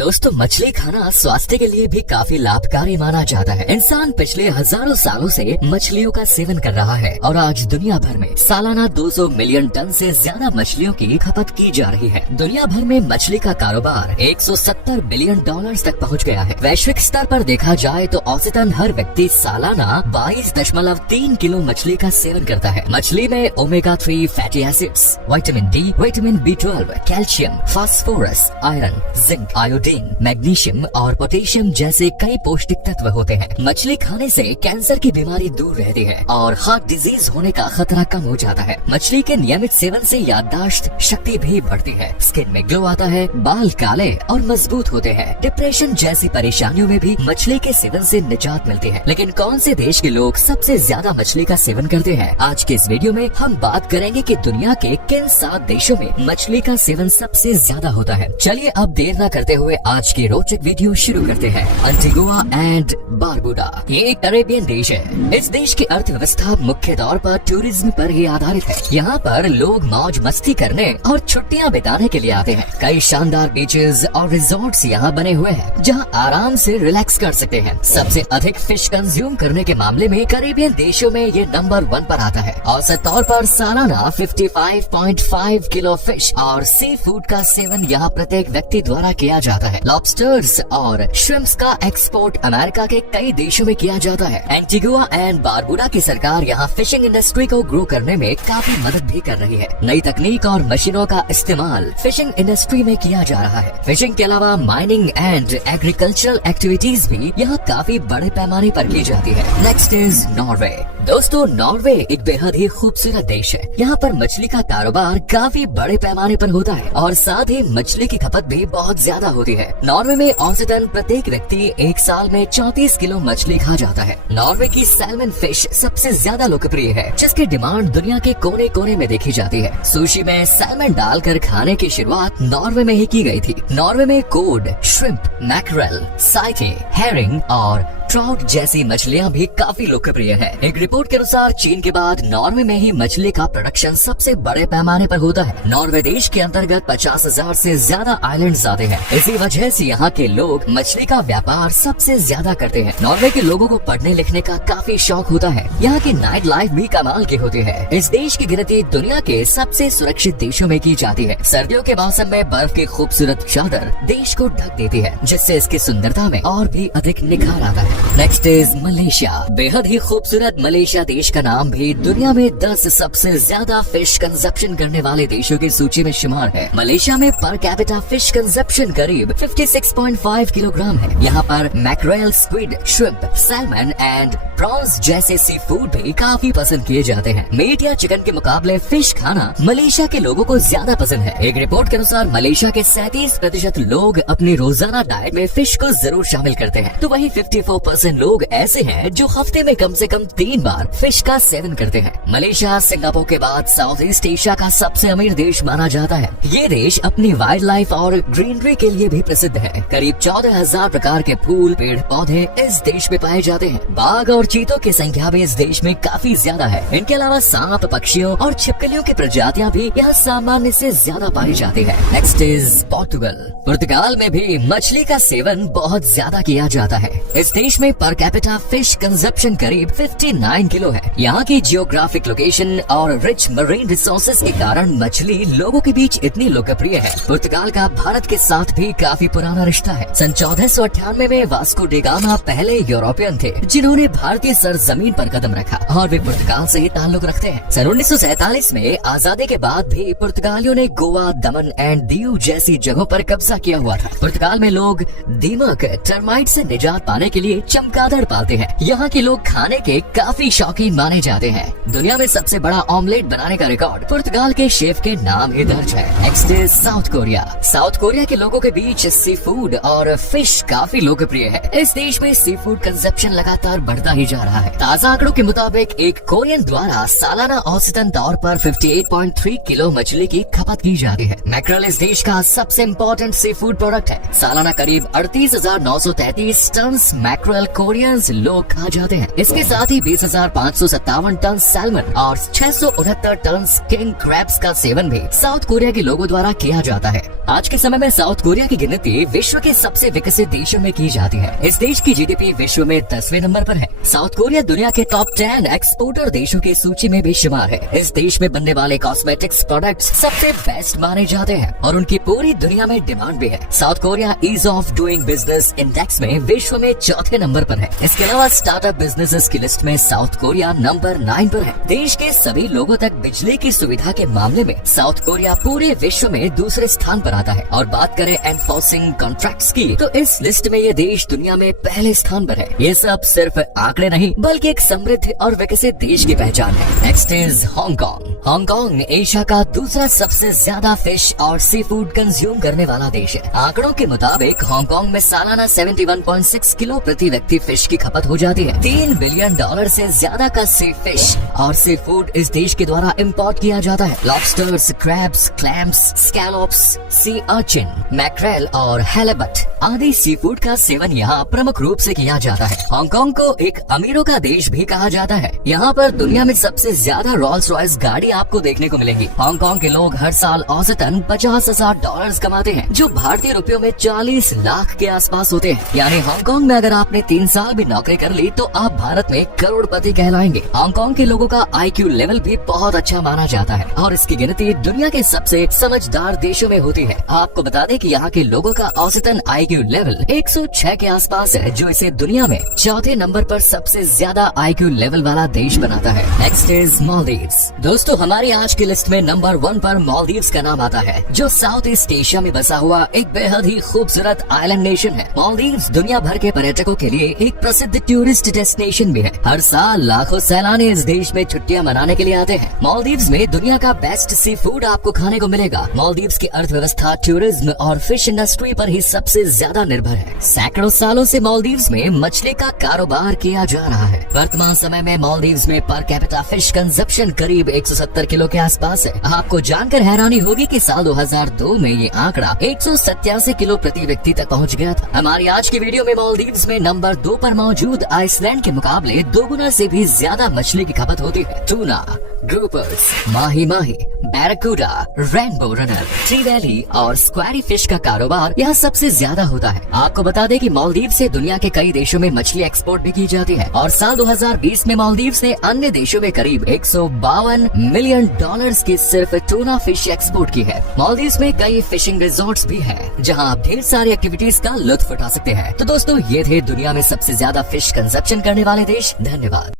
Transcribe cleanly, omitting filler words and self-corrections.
दोस्तों, मछली खाना स्वास्थ्य के लिए भी काफी लाभकारी माना जाता है। इंसान पिछले हजारों सालों से मछलियों का सेवन कर रहा है और आज दुनिया भर में सालाना 200 मिलियन टन से ज्यादा मछलियों की खपत की जा रही है। दुनिया भर में मछली का कारोबार 170 बिलियन डॉलर्स तक पहुंच गया है। वैश्विक स्तर पर देखा जाए तो औसतन हर व्यक्ति सालाना 22.3 किलो मछली का सेवन करता है। मछली में omega 3 fatty acids, vitamin D, vitamin B12, calcium, phosphorus, iron, zinc, iodine, magnesium और पोटेशियम जैसे कई पौष्टिक तत्व होते हैं। मछली खाने से कैंसर की बीमारी दूर रहती है और हार्ट डिजीज होने का खतरा कम हो जाता है। मछली के नियमित सेवन से याददाश्त शक्ति भी बढ़ती है, स्किन में ग्लो आता है, बाल काले और मजबूत होते हैं। डिप्रेशन जैसी परेशानियों में भी मछली के सेवन से निजात मिलती है। लेकिन कौन से देश के लोग सबसे ज्यादा मछली का सेवन करते हैं? आज के इस वीडियो में हम बात करेंगे कि दुनिया के किन 7 देशों में मछली का सेवन सबसे ज्यादा होता है। चलिए अब देर न करते हुए आज की रोचक वीडियो शुरू करते हैं। एंटीगुआ एंड बारबुडा ये एक कैरेबियन देश है। इस देश की अर्थव्यवस्था मुख्य तौर पर टूरिज्म पर ही आधारित है। यहाँ पर लोग मौज मस्ती करने और छुट्टियाँ बिताने के लिए आते हैं। कई शानदार बीचेस और रिजॉर्ट्स यहाँ बने हुए हैं, जहाँ आराम से रिलैक्स कर सकते हैं। सबसे अधिक फिश कंज्यूम करने के मामले में कैरेबियन देशों में ये नंबर 1 पर आता है। औसत तौर पर सालाना 55.5 किलो फिश और सी फूड का सेवन यहाँ प्रत्येक व्यक्ति द्वारा किया जाता है। लॉबस्टर्स और श्रिम्प्स का एक्सपोर्ट अमेरिका के कई देशों में किया जाता है। एंटीगुआ एंड बारबुडा की सरकार यहाँ फिशिंग इंडस्ट्री को ग्रो करने में काफी मदद भी कर रही है। नई तकनीक और मशीनों का इस्तेमाल फिशिंग इंडस्ट्री में किया जा रहा है। फिशिंग के अलावा माइनिंग एंड एग्रीकल्चरल एक्टिविटीज भी यहाँ काफी बड़े पैमाने पर की जाती है। Next is Norway. दोस्तों, नॉर्वे एक बेहद ही खूबसूरत देश है। यहाँ पर मछली का कारोबार काफी बड़े पैमाने पर होता है और साथ ही मछली की खपत भी बहुत ज्यादा होती है। नॉर्वे में औसतन प्रत्येक व्यक्ति एक साल में 34 किलो मछली खा जाता है। नॉर्वे की सैल्मन फिश सबसे ज्यादा लोकप्रिय है, जिसकी डिमांड दुनिया के कोने कोने में देखी जाती है। सुशी में सैल्मन डालकर खाने की शुरुआत नॉर्वे में ही की गई थी। नॉर्वे में कोड, श्रिम्प, मैकरेल, साइटे, हेरिंग और ट्राउट जैसी मछलियाँ भी काफी लोकप्रिय है। एक रिपोर्ट के अनुसार चीन के बाद नॉर्वे में ही मछली का प्रोडक्शन सबसे बड़े पैमाने पर होता है। नॉर्वे देश के अंतर्गत 50,000 से ज्यादा आइलैंड्स आते हैं। इसी वजह से यहाँ के लोग मछली का व्यापार सबसे ज्यादा करते हैं। नॉर्वे के लोगों को पढ़ने लिखने का काफी शौक होता है। यहाँ की नाइट लाइफ भी कमाल की होती है। इस देश की गिनती दुनिया के सबसे सुरक्षित देशों में की जाती है। सर्दियों के मौसम में बर्फ की खूबसूरत चादर देश को ढक देती है, जिससे इसकी सुंदरता में और भी अधिक निखार आता है। Next is Malaysia. बेहद ही खूबसूरत मलेशिया देश का नाम भी दुनिया में 10 सबसे ज्यादा फिश कंजप्शन करने वाले देशों की सूची में शुमार है। मलेशिया में पर कैपिटा फिश कंजप्शन करीब 56.5 किलोग्राम है। यहाँ पर mackerel, squid, shrimp, salmon and prawns जैसे सी फूड भी काफी पसंद किए जाते हैं। मीट या चिकन के मुकाबले फिश खाना मलेशिया के लोगों को ज्यादा पसंद है। एक रिपोर्ट के अनुसार मलेशिया के 37% लोग अपनी रोजाना डाइट में फिश को जरूर शामिल करते हैं, तो वही 54% लोग ऐसे हैं जो हफ्ते में कम से कम 3 बार फिश का सेवन करते हैं। मलेशिया सिंगापुर के बाद साउथ ईस्ट एशिया का सबसे अमीर देश माना जाता है। ये देश अपनी वाइल्ड लाइफ और ग्रीनरी के लिए भी प्रसिद्ध है। करीब 14,000 प्रकार के फूल, पेड़ पौधे इस देश में पाए जाते हैं। बाघ और चीतों की संख्या भी इस देश में काफी ज्यादा है। इनके अलावा सांप, पक्षियों और छिपकलियों की प्रजातियां भी यहाँ सामान्य से ज्यादा पाई जाती है। Next is Portugal. पुर्तगाल में भी मछली का सेवन बहुत ज्यादा किया जाता है। इस देश में पर कैपिटा फिश कंजप्शन करीब 59 किलो है। यहाँ की जियोग्राफिक लोकेशन और रिच मरीन रिसोर्सेज के कारण मछली लोगों के बीच इतनी लोकप्रिय है। पुर्तगाल का भारत के साथ भी काफी पुराना रिश्ता है। सन 1498 में वास्को डी गामा पहले यूरोपियन थे जिन्होंने भारतीय सरजमीन पर कदम रखा और वे पुर्तगाल से ही ताल्लुक रखते हैं। सन 1947 में आजादी के बाद भी पुर्तगालियों ने गोवा, दमन एंड दीव जैसी जगहों पर कब्जा किया हुआ था। पुर्तगाल में लोग दीमक, टर्माइट से निजात पाने के लिए चमगादड़ पालते हैं। यहाँ के लोग खाने के काफी शौकीन माने जाते हैं। दुनिया में सबसे बड़ा ऑमलेट बनाने का रिकॉर्ड पुर्तगाल के शेफ के नाम ही दर्ज है। Next is south Korea. South Korea के लोगों के बीच सी फूड और फिश काफी लोकप्रिय है। इस देश में सी फूड कंजप्शन लगातार बढ़ता ही जा रहा है। ताजा आंकड़ों के मुताबिक एक कोरियन द्वारा सालाना औसतन तौर पर 58.3 किलो मछली की खपत की जाती है। मैकरेल इस देश का सबसे इम्पोर्टेंट सी फूड प्रोडक्ट है। सालाना करीब 38,933 टन मैकरेल मैक्रेल कोरियंस लोग खा जाते हैं। इसके साथ ही 20,557 टन सैल्मन और 669 टन किंग क्रैब्स का सेवन भी साउथ कोरिया के लोगों द्वारा किया जाता है। आज के समय में साउथ कोरिया की गिनती विश्व के सबसे विकसित देशों में की जाती है। इस देश की जीडीपी विश्व में 10वें नंबर पर है। साउथ कोरिया दुनिया के टॉप 10 एक्सपोर्टर देशों की सूची में भी शुमार है। इस देश में बनने वाले कॉस्मेटिक्स प्रोडक्ट्स सबसे बेस्ट माने जाते हैं और उनकी पूरी दुनिया में डिमांड भी है। South Korea ease of doing business index में विश्व में 4थे नंबर पर है। इसके अलावा स्टार्टअप बिजनेसेस की लिस्ट में साउथ कोरिया नंबर 9 पर है। देश के सभी लोगों तक बिजली की सुविधा के मामले में साउथ कोरिया पूरे विश्व में दूसरे स्थान पर आता है। और बात करें एनफोर्सिंग कॉन्ट्रैक्ट्स की, तो इस लिस्ट में ये देश दुनिया में पहले स्थान पर है। ये सब सिर्फ आंकड़े नहीं बल्कि एक समृद्ध और विकसित देश की पहचान है। Next is Hong Kong. Hong Kong Asia का दूसरा सबसे ज्यादा फिश और सी फूड कंज्यूम करने वाला देश है। आंकड़ों के मुताबिक हांगकांग में सालाना 71.6 किलो प्रति व्यक्ति फिश की खपत हो जाती है। $3 बिलियन से ज्यादा का सी फिश और सी फूड इस देश के द्वारा इम्पोर्ट किया जाता है। Lobsters, crabs, clams, scallops, sea urchin, mackerel और हैलेबट आदि सी फूड का सेवन यहाँ प्रमुख रूप से किया जाता है। हांगकांग को एक अमीरों का देश भी कहा जाता है। यहाँ पर दुनिया में सबसे ज्यादा रोल्स रॉयस गाड़ी आपको देखने को मिलेगी। हांगकांग के लोग हर साल औसतन $50,000 कमाते हैं, जो भारतीय रुपयों में 40 लाख के आसपास होते हैं। यानी हांगकांग में अगर आपने 3 साल भी नौकरी कर ली तो आप भारत में करोड़पति कहलाएंगे। हांगकांग के लोगों का IQ लेवल भी बहुत अच्छा माना जाता है और इसकी गिनती दुनिया के सबसे समझदार देशों में होती है। आपको बता दें कि यहाँ के लोगों का औसतन IQ लेवल 106 के आसपास है, जो इसे दुनिया में 4थे नंबर पर सबसे ज्यादा IQ लेवल वाला देश बनाता है। Next is Maldives. दोस्तों, हमारी आज की लिस्ट में नंबर 1 पर मालदीव्स का नाम आता है, जो साउथ ईस्ट एशिया में बसा हुआ एक बेहद ही खूबसूरत आइलैंड नेशन है। मालदीव्स दुनिया भर के पर्यटकों के लिए एक प्रसिद्ध टूरिस्ट डेस्टिनेशन भी है। हर साल लाखों सैलानी इस देश में छुट्टियां मनाने के लिए आते हैं। मालदीव्स में दुनिया का बेस्ट सी फूड आपको खाने को मिलेगा। मालदीव्स की अर्थव्यवस्था टूरिज्म और फिश इंडस्ट्री पर ही सबसे ज्यादा निर्भर है। सैकड़ों सालों से मालदीव्स में मछली का कारोबार किया जा रहा है। वर्तमान समय में मालदीव्स में पर कैपिटा फिश कंजप्शन करीब 170 किलो के आसपास है। आपको जानकर हैरानी होगी कि साल 2002 में ये आंकड़ा 187 किलो प्रति व्यक्ति तक पहुंच गया था। हमारी आज की वीडियो में मालदीव्स में नंबर 2 पर मौजूद आइसलैंड के मुकाबले 2 गुना से भी ज्यादा मछली की खपत होती है। टूना, ग्रुपर्स, माही माही, बैराकूडा, रेनबो रनर, ट्रीवैली और स्क्वैरी फिश का कारोबार यहाँ सबसे ज्यादा होता है। आपको बता दें कि मालदीव से दुनिया के कई देशों में मछली एक्सपोर्ट भी की जाती है और साल 2020 में मालदीव ने अन्य देशों में करीब $152 मिलियन की सिर्फ टूना फिश एक्सपोर्ट की है। मालदीव में कई फिशिंग रिजॉर्ट्स भी हैं, जहां आप ढेर सारी एक्टिविटीज का लुत्फ उठा सकते हैं। तो दोस्तों, ये थे दुनिया में सबसे ज्यादा फिश कंजप्शन करने वाले देश। धन्यवाद।